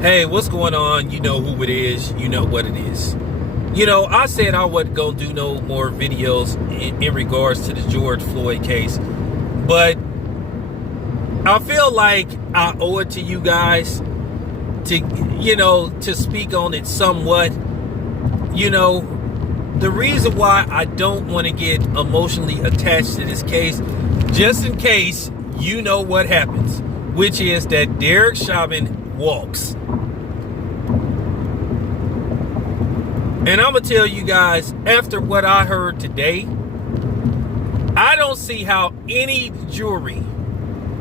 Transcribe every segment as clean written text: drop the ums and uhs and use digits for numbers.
Hey, what's going on? You know who it is. You know what it is. You know, I said I wasn't going to do no more videos in regards to the George Floyd case. But I feel like I owe it to you guys to speak on it somewhat. You know, the reason why I don't want to get emotionally attached to this case, just in case you know what happens, which is that Derek Chauvin walks. And I'm going to tell you guys, after what I heard today, I don't see how any jury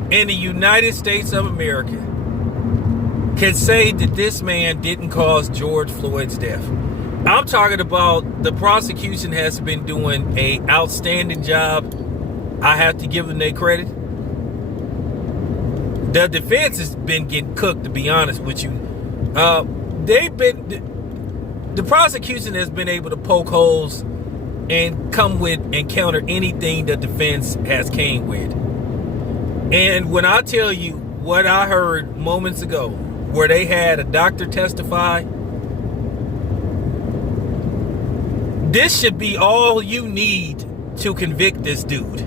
in the United States of America can say that this man didn't cause George Floyd's death. I'm talking about the prosecution has been doing an outstanding job. I have to give them their credit. The defense has been getting cooked, to be honest with you. The prosecution has been able to poke holes and come with and counter anything the defense has came with. And when I tell you what I heard moments ago, where they had a doctor testify, this should be all you need to convict this dude.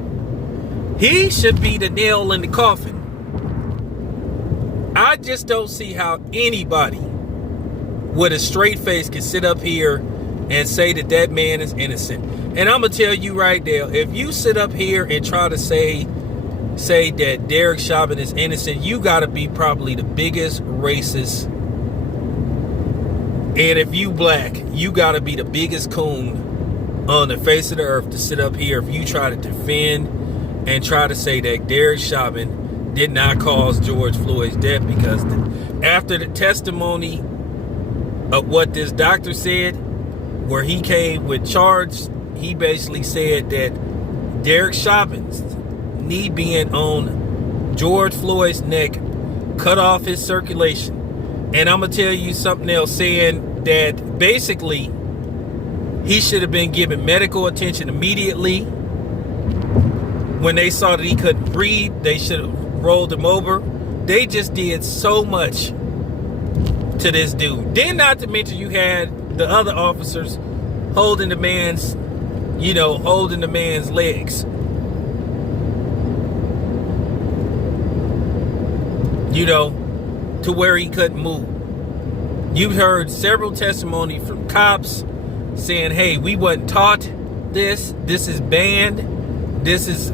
He should be the nail in the coffin. I just don't see how anybody with a straight face can sit up here and say that that man is innocent. And I'm gonna tell you right there, if you sit up here and try to say that Derek Chauvin is innocent, you gotta be probably the biggest racist. And if you black, you gotta be the biggest coon on the face of the earth to sit up here if you try to defend and try to say that Derek Chauvin did not cause George Floyd's death, because after the testimony of what this doctor said, where he came with charge, he basically said that Derek Chauvin's knee being on George Floyd's neck cut off his circulation. And I'm gonna tell you something else, saying that basically he should have been given medical attention immediately. When they saw that he couldn't breathe, they should have rolled him over. They just did so much to this dude. Then not to mention you had the other officers holding the man's legs. To where he couldn't move. You've heard several testimonies from cops saying, hey, we wasn't taught this. This is banned. This is,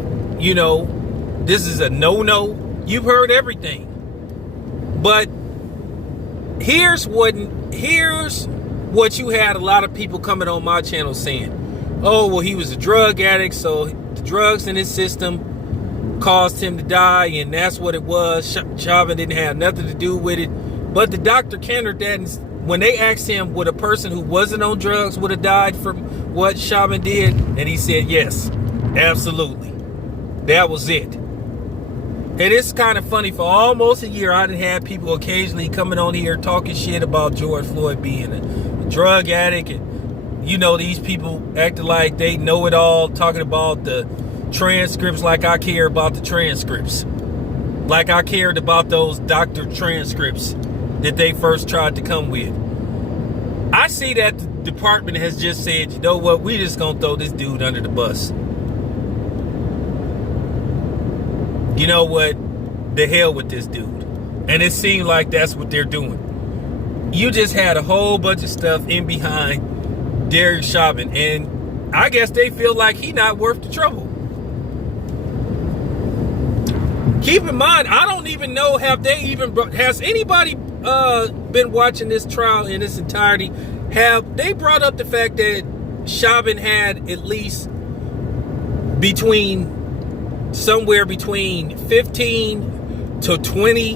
this is a no-no. You've heard everything. But here's what you had a lot of people coming on my channel saying. Oh, well, he was a drug addict, so the drugs in his system caused him to die, and that's what it was. Chauvin didn't have nothing to do with it. But the doctor countered that, and when they asked him would a person who wasn't on drugs would have died from what Chauvin did, and he said yes, absolutely. That was it. And it's kind of funny, for almost a year, I done had people occasionally coming on here talking shit about George Floyd being a drug addict. And, these people acting like they know it all, talking about the transcripts like I care about the transcripts. Like I cared about those doctor transcripts that they first tried to come with. I see that the department has just said, you know what, we just gonna throw this dude under the bus. You know what? The hell with this dude. And it seemed like that's what they're doing. You just had a whole bunch of stuff in behind Derek Chauvin, and I guess they feel like he not worth the trouble. Keep in mind, I don't even know, has anybody been watching this trial in its entirety? Have they brought up the fact that Chauvin had at least somewhere between 15 to 20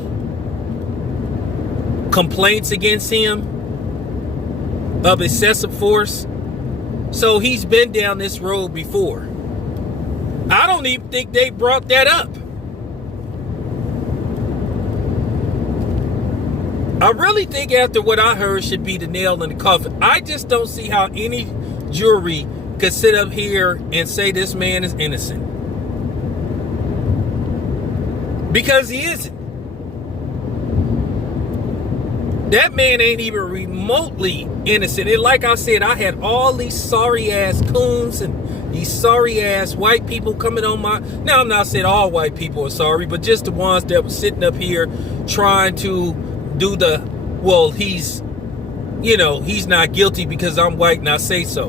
complaints against him of excessive force? So he's been down this road before. I don't even think they brought that up. I really think after what I heard should be the nail in the coffin. I just don't see how any jury could sit up here and say this man is innocent. Because he isn't. That man ain't even remotely innocent. And like I said, I had all these sorry ass coons and these sorry ass white people coming on my... Now, I'm not saying all white people are sorry, but just the ones that were sitting up here trying to do the, well, he's not guilty because I'm white and I say so.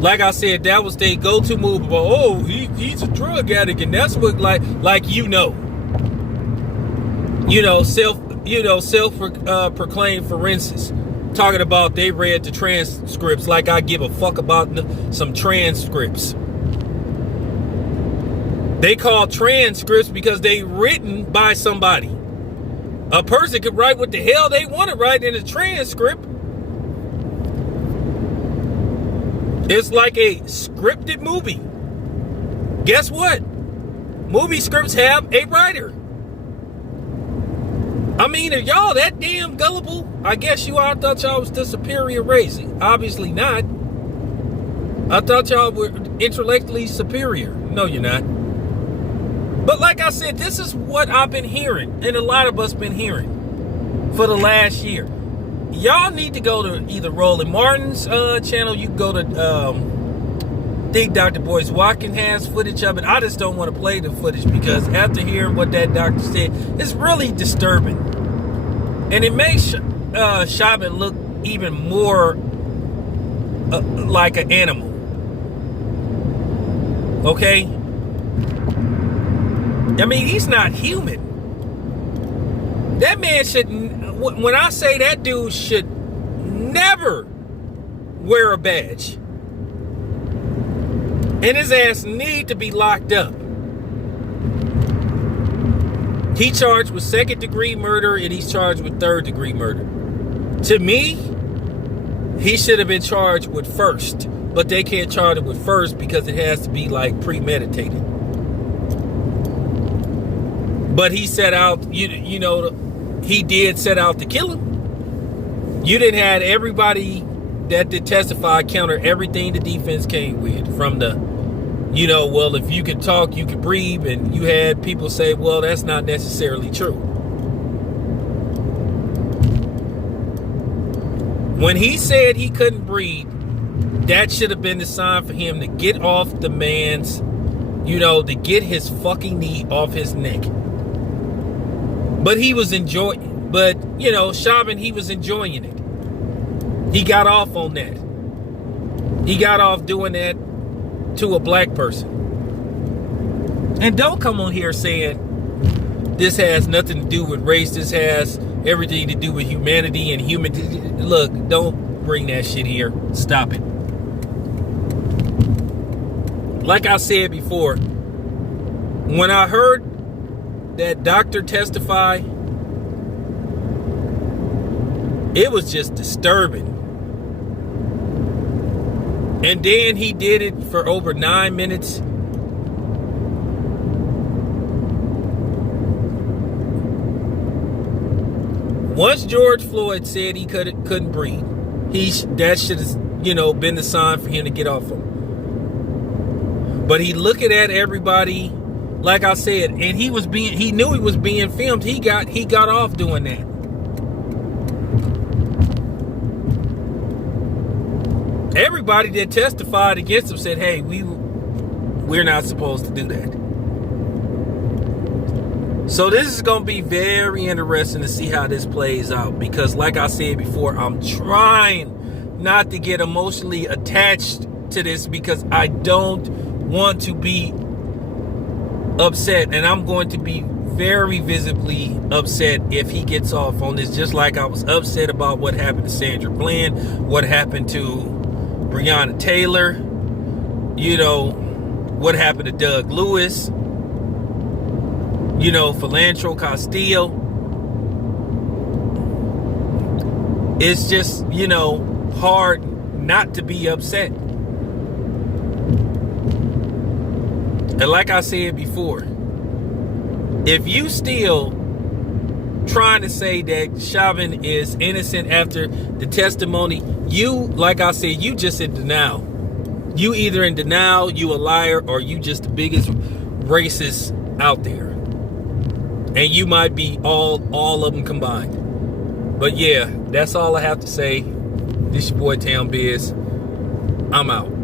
Like I said, that was their go-to move about, oh, he's a drug addict, and that's what, self-proclaimed forensics, talking about they read the transcripts like I give a fuck about some transcripts. They call transcripts because they written by somebody. A person could write what the hell they want to write in a transcript. It's like a scripted movie. Guess what? Movie scripts have a writer. I mean, are y'all that damn gullible? I guess you are. I thought y'all was the superior race. Obviously not. I thought y'all were intellectually superior. No, you're not. But like I said, this is what I've been hearing, and a lot of us been hearing for the last year. Y'all need to go to either Roland Martin's channel. You can go to think Dr. Boyce Watkins has footage of it. I just don't want to play the footage because after hearing what that doctor said, it's really disturbing. And it makes Chauvin look even more like an animal. Okay? I mean, he's not human. That man shouldn't, when I say that dude should never wear a badge. And his ass need to be locked up. He charged with 2nd-degree murder and he's charged with 3rd-degree murder. To me, he should have been charged with 1st, but they can't charge him with 1st because it has to be like premeditated. But he set out, he did set out to kill him. You didn't have everybody that did testify counter everything the defense came with. From the, well, if you could talk, you could breathe. And you had people say, well, that's not necessarily true. When he said he couldn't breathe, that should have been the sign for him to get off the man's, to get his fucking knee off his neck. But he was enjoying, Chauvin, he was enjoying it. He got off on that. He got off doing that to a black person. And don't come on here saying this has nothing to do with race. This has everything to do with humanity and human. Look, don't bring that shit here. Stop it. Like I said before, when I heard that doctor testify, it was just disturbing. And then he did it for over 9 minutes. Once George Floyd said he couldn't breathe, that should have, been the sign for him to get off him. But he looking at everybody. Like I said, and he knew he was being filmed. He got off doing that. Everybody that testified against him said, hey, we're not supposed to do that. So this is going to be very interesting to see how this plays out. Because like I said before, I'm trying not to get emotionally attached to this because I don't want to be upset, and I'm going to be very visibly upset if he gets off on this, just like I was upset about what happened to Sandra Bland, what happened to Breonna Taylor, what happened to Doug Lewis, Philando Castillo. It's just, hard not to be upset. And like I said before, if you still trying to say that Chauvin is innocent after the testimony, like I said, you just in denial. You either in denial, you a liar, or you just the biggest racist out there. And you might be all of them combined. But yeah, that's all I have to say. This your boy Town Biz. I'm out.